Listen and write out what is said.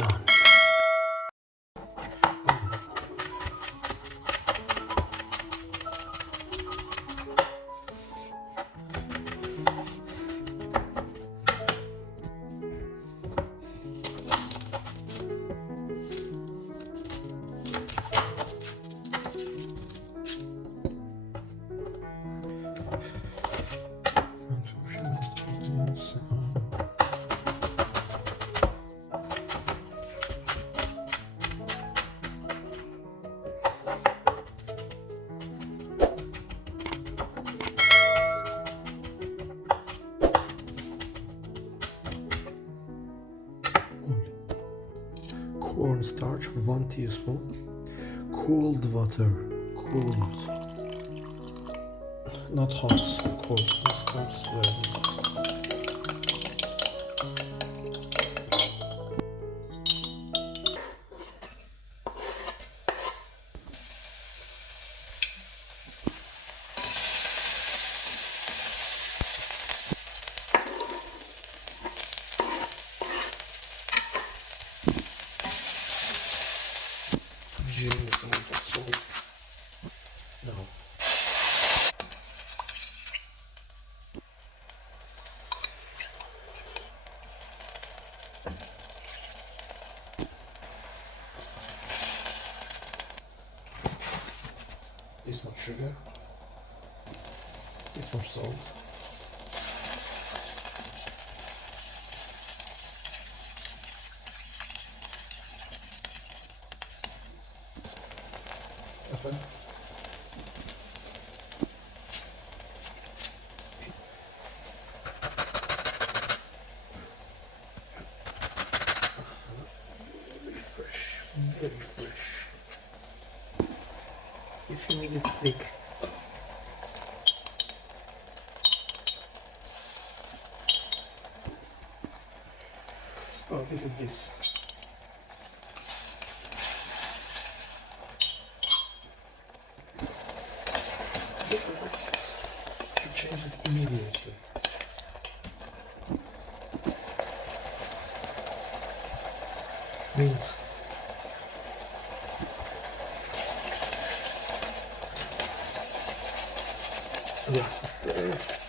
done. Cornstarch 1 teaspoon, cold water, cold, not hot, cold. It starts very hot. Genius amount of salt. Now, this much sugar, this much salt. Pepper. Very fresh, very fresh. If you need it thick, oh, this is this. You change it immediately. Means yes,